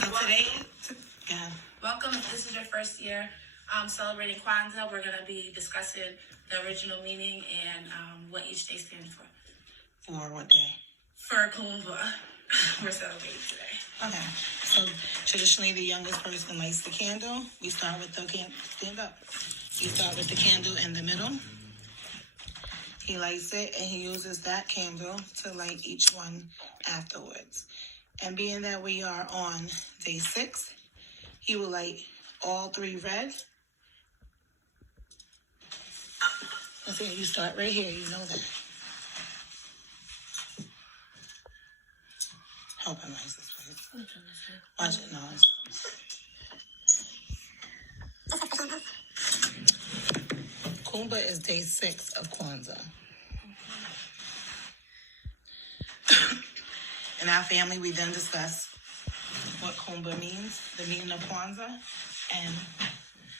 So today, yeah. Welcome. If this is your first year celebrating Kwanzaa, we're going to be discussing the original meaning and what each day stands for. For what day? For Kuumba. We're celebrating today. Okay. So traditionally, the youngest person lights the candle. We start with the stand up. We start with the candle in the middle. He lights it, and he uses that candle to light each one afterwards. And being that we are on day 6, he will light all 3 red. Let's see, you start right here. You know that. Help him light this, please. Watch it. No. Kuumba is day 6 of Kwanzaa. In our family, we then discuss what Kuumba means, the meaning of Kwanzaa, and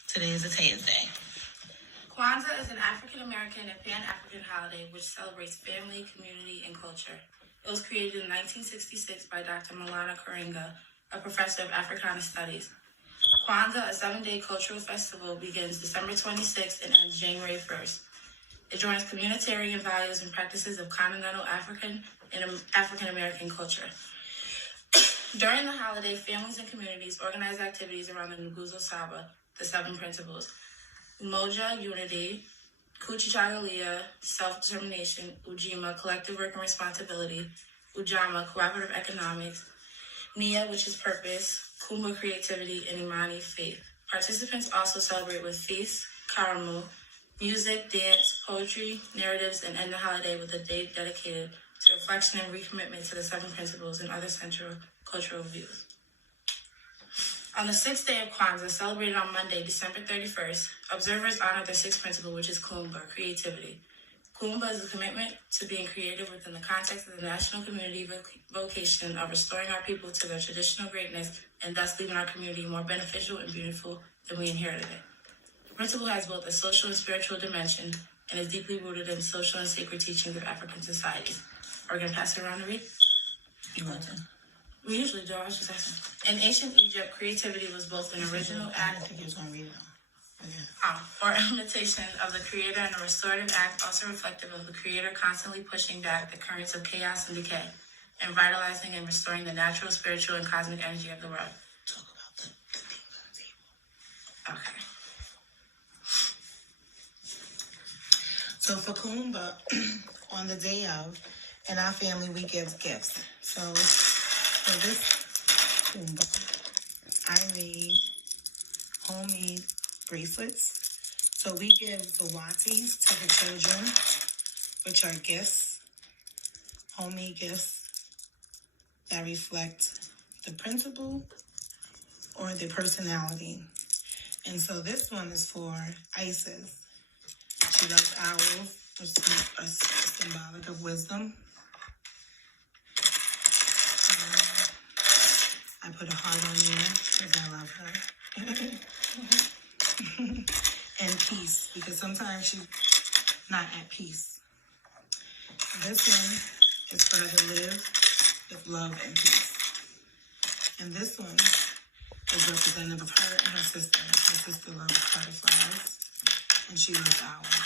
today is a Taya's Day. Kwanzaa is an African-American and Pan-African holiday which celebrates family, community, and culture. It was created in 1966 by Dr. Malana Karinga, a professor of Africana Studies. Kwanzaa, a 7-day cultural festival, begins December 26th and ends January 1st. It joins communitarian values and practices of continental African and African-American culture. During the holiday, families and communities organize activities around the Nguzo Saba, the 7 principles: Umoja, unity; Kuchichagalia, self-determination; Ujima, collective work and responsibility; Ujama, cooperative economics; Nia, which is purpose; Kuumba, creativity; and Imani, faith. Participants also celebrate with feasts, karamu, music, dance, poetry, narratives, and end the holiday with a day dedicated to reflection and recommitment to the 7 principles and other central cultural views. On the 6th day of Kwanzaa, celebrated on Monday, December 31st, observers honor the 6th principle, which is Kuumba, creativity. Kuumba is a commitment to being creative within the context of the national community vocation of restoring our people to their traditional greatness and thus leaving our community more beneficial and beautiful than we inherited it. The principle has both a social and spiritual dimension and is deeply rooted in social and sacred teachings of African societies. Are we going to pass it around to read? You want to? We usually do. I was just asking. In ancient Egypt, creativity was both an original I act didn't think you was going to read it. or imitation of the creator, and a restorative act also reflective of the creator constantly pushing back the currents of chaos and decay and vitalizing and restoring the natural, spiritual, and cosmic energy of the world. Talk about the things on the table. Okay. So for Kuumba, on the day of, in our family, we give gifts. So for this Kuumba, I made homemade bracelets. So we give zawatis to the children, which are gifts, homemade gifts that reflect the principle or the personality. And so this one is for Isis. She loves owls, which are symbolic of wisdom. I put a heart on there because I love her. And peace, because sometimes she's not at peace. This one is for her to live with love and peace. And this one is representative of her and her sister. Her sister loves butterflies, and she loves owls.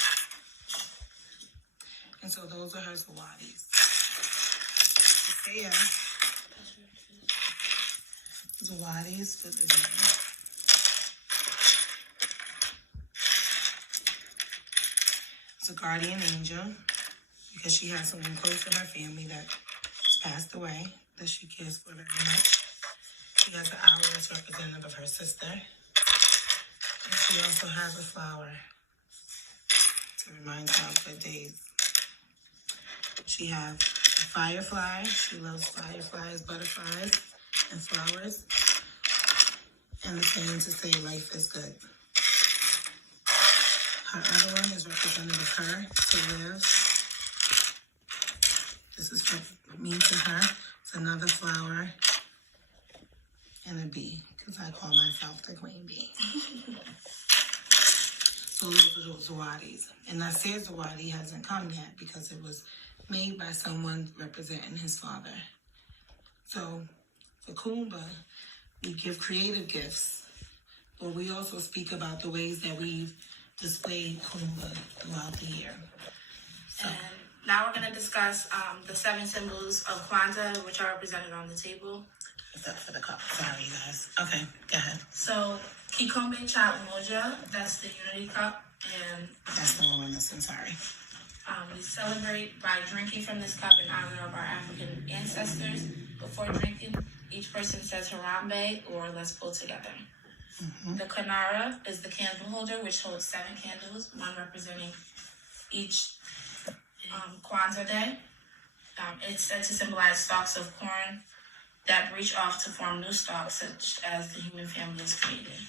And so those are her sawadis. Saya, zawadis for the day. It's a guardian angel because she has someone close in her family that passed away that she cares for very much. She has an owl that's representative of her sister. And she also has a flower to remind her of good days. She has a firefly. She loves fireflies, butterflies, and flowers. And the saying to say life is good. Her other one is representative of her to live. This is for me to her. It's another flower and a bee, because I call myself the queen bee. So those are those zawadis. And Nasir Zawadi hasn't come yet because it was made by someone representing his father. So for Kuumba, we give creative gifts, but we also speak about the ways that we've displayed Kuumba throughout the year. So, And now we're going to discuss the 7 symbols of Kwanzaa, which are represented on the table. except for the cup. Sorry, guys. Okay, go ahead. So, Kikombe Cha Umoja, that's the unity cup, and That's the one we're missing. Sorry. we celebrate by drinking from this cup in honor of our African ancestors. Before drinking, each person says Harambe or let's pull together. Mm-hmm. The Kanara is the candle holder, which holds 7 candles, one representing each Kwanzaa day. It's said to symbolize stalks of corn that breach off to form new stalks, such as the human family is created.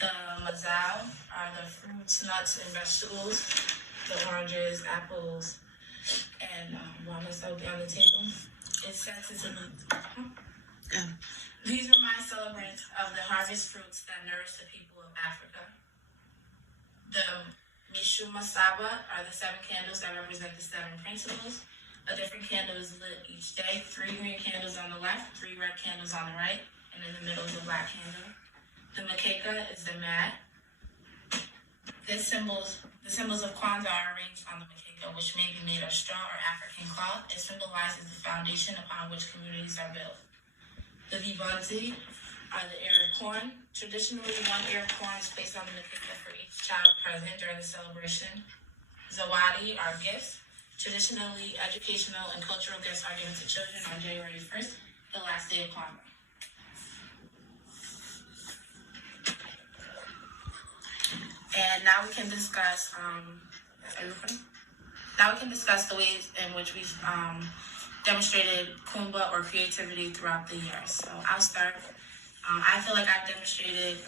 The Mazao are the fruits, nuts, and vegetables, the oranges, apples, and walnuts that will be on the table. It's said to These remind celebrants of the harvest fruits that nourish the people of Africa. The Mishuma Saba are the 7 candles that represent the 7 principles. A different candle is lit each day. 3 green candles on the left, 3 red candles on the right, and in the middle is a black candle. The Makeka is the mat. The symbols of Kwanzaa are arranged on the Makeka, which may be made of straw or African cloth. It symbolizes the foundation upon which communities are built. The Vibanzi are the ear of corn. Traditionally, 1 ear of corn is placed on the Makeka for each child present during the celebration. Zawadi are gifts. Traditionally, educational and cultural gifts are given to children on January 1st, the last day of Kuumba. And now we can discuss. Now we can discuss the ways in which we've demonstrated Kuumba or creativity throughout the year. So I'll start. I feel like I've demonstrated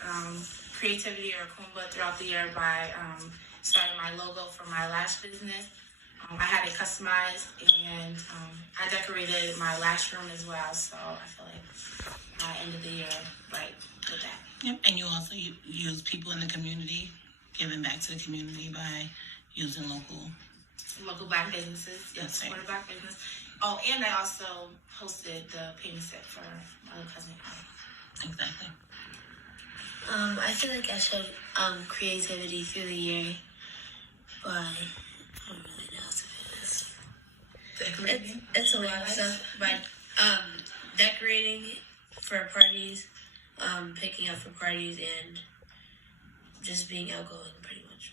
creativity or Kuumba throughout the year by starting my logo for my lash business. I had it customized, and I decorated my lash room as well. So I feel like I ended the year right with that. Yep, and you also use people in the community, giving back to the community by using local black businesses. Yes, right. Support black business. Oh, and I also hosted the painting set for my other cousin. Exactly. I feel like I showed creativity through the year by, I don't really know how to do this. Decorating. It's a lot of stuff, but decorating for parties, picking up for parties, and just being outgoing, pretty much.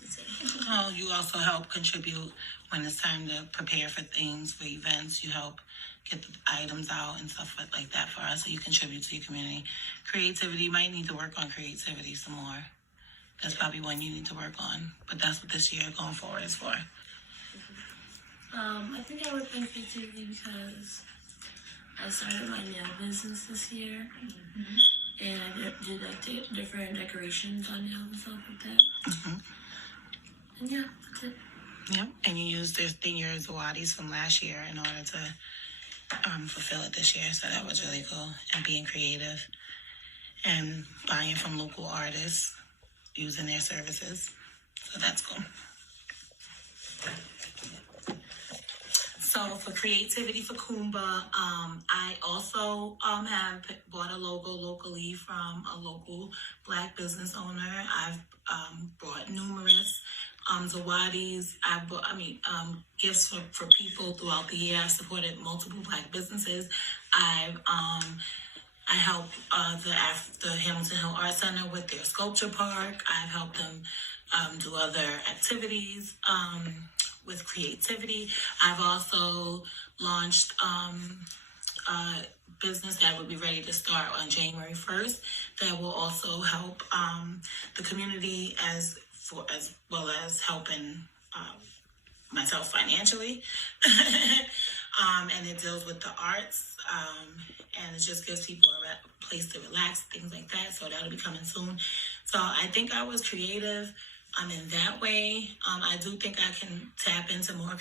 That's it. Oh, you also help contribute when it's time to prepare for things, for events. You help get the items out and stuff like that for us, so you contribute to your community. Creativity, you might need to work on creativity some more. That's probably one you need to work on, but that's what this year going forward is for. I think I worked on creativity because I started my nail business this year, and I did like different decorations on nails and stuff like that. Mm-hmm. And yeah, that's it. Yep, and you used your Zawadis from last year in order to fulfill it this year, so that was really cool. And being creative and buying from local artists, using their services, so that's cool. So for creativity for Kuumba, I also have bought a logo locally from a local black business owner. I've brought numerous Zawadis. Gifts for people throughout the year. I supported multiple black businesses. I helped the Hamilton Hill Art Center with their sculpture park. I've helped them do other activities with creativity. I've also launched a business that will be ready to start on January 1st that will also help the community as well as helping myself financially. And it deals with the arts, and it just gives people a place to relax, things like that. So that'll be coming soon. So I think I was creative in that way. I do think I can tap into more